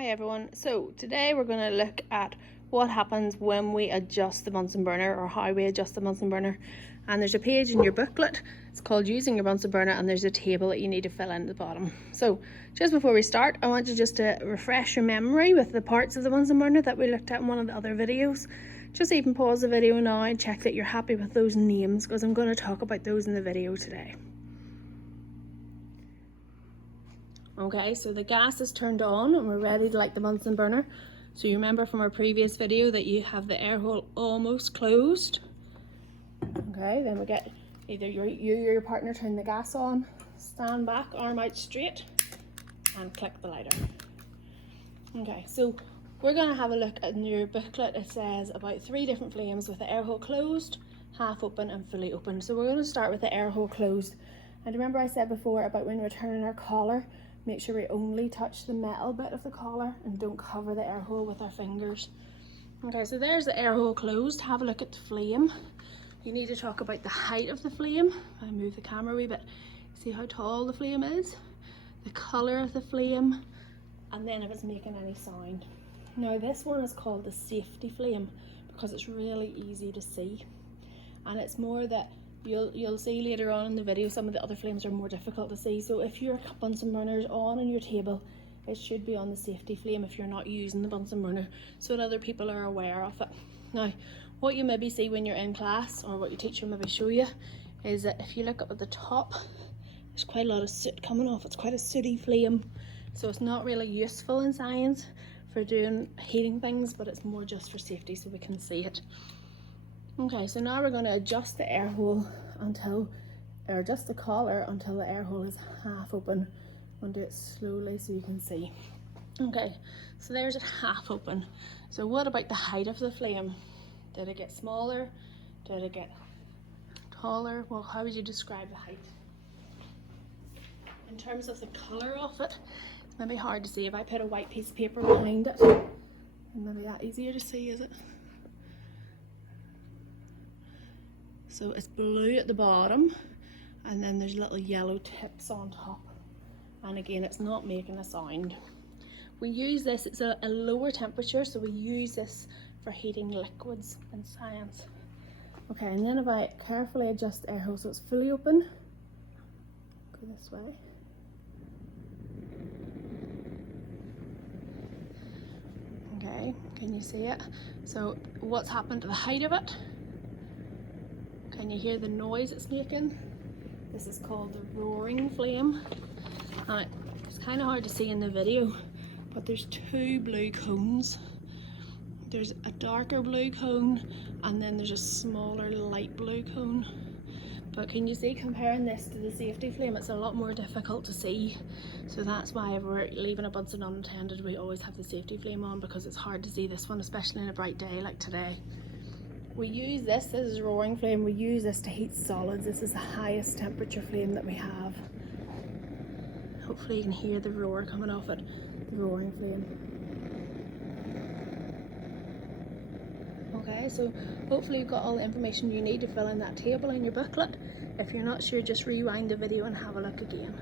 Hi everyone, so today we're going to look at what happens when we adjust the Bunsen burner, or how we adjust the Bunsen burner. And there's a page in your booklet, it's called Using Your Bunsen Burner, and there's a table that you need to fill in at the bottom. So just before we start, I want you just to refresh your memory with the parts of the Bunsen burner that we looked at in one of the other videos. Just even pause the video now and check that you're happy with those names, because I'm going to talk about those in the video today. Okay, so the gas is turned on and we're ready to light the Bunsen burner. So you remember from our previous video that you have the air hole almost closed. Okay, then we get either you or your partner turn the gas on, stand back, arm out straight, and click the lighter. Okay, so we're going to have a look at your booklet. It says about 3 different flames with the air hole closed, half open and fully open. So we're going to start with the air hole closed. And remember I said before about when we're turning our collar, make sure we only touch the metal bit of the collar and don't cover the air hole with our fingers. Okay, so there's the air hole closed. Have a look at the flame. You need to talk about the height of the flame. I move the camera a wee bit. See how tall the flame is, the colour of the flame, and then if it's making any sound. Now this one is called the safety flame because it's really easy to see, and it's more that you'll see later on in the video some of the other flames are more difficult to see. So if your Bunsen burner is on your table, it should be on the safety flame if you're not using the Bunsen burner, so that other people are aware of it. Now what you maybe see when you're in class, or what your teacher maybe show you, is that if you look up at the top, there's quite a lot of soot coming off. It's quite a sooty flame, so it's not really useful in science for doing heating things, but it's more just for safety so we can see it. Okay, so now we're going to adjust the air hole or adjust the collar until the air hole is half open. I'm going to do it slowly so you can see. Okay, so there's it half open. So what about the height of the flame? Did it get smaller? Did it get taller? Well, how would you describe the height? In terms of the colour of it, it's maybe hard to see. If I put a white piece of paper behind it, maybe that easier to see, is it? So it's blue at the bottom, and then there's little yellow tips on top, and again it's not making a sound. We use this, it's a lower temperature, so we use this for heating liquids in science. Okay, and then if I carefully adjust the air hole so it's fully open, go this way. Okay, can you see it? So what's happened to the height of it? Can you hear the noise it's making? This is called the roaring flame. Now, it's kind of hard to see in the video, but there's 2 blue cones. There's a darker blue cone, and then there's a smaller light blue cone. But can you see, comparing this to the safety flame, it's a lot more difficult to see. So that's why if we're leaving a Bunsen unattended, we always have the safety flame on, because it's hard to see this one, especially in a bright day like today. We use this is a roaring flame, we use this to heat solids. This is the highest temperature flame that we have. Hopefully you can hear the roar coming off it, the roaring flame. Okay, so hopefully you've got all the information you need to fill in that table in your booklet. If you're not sure, just rewind the video and have a look again.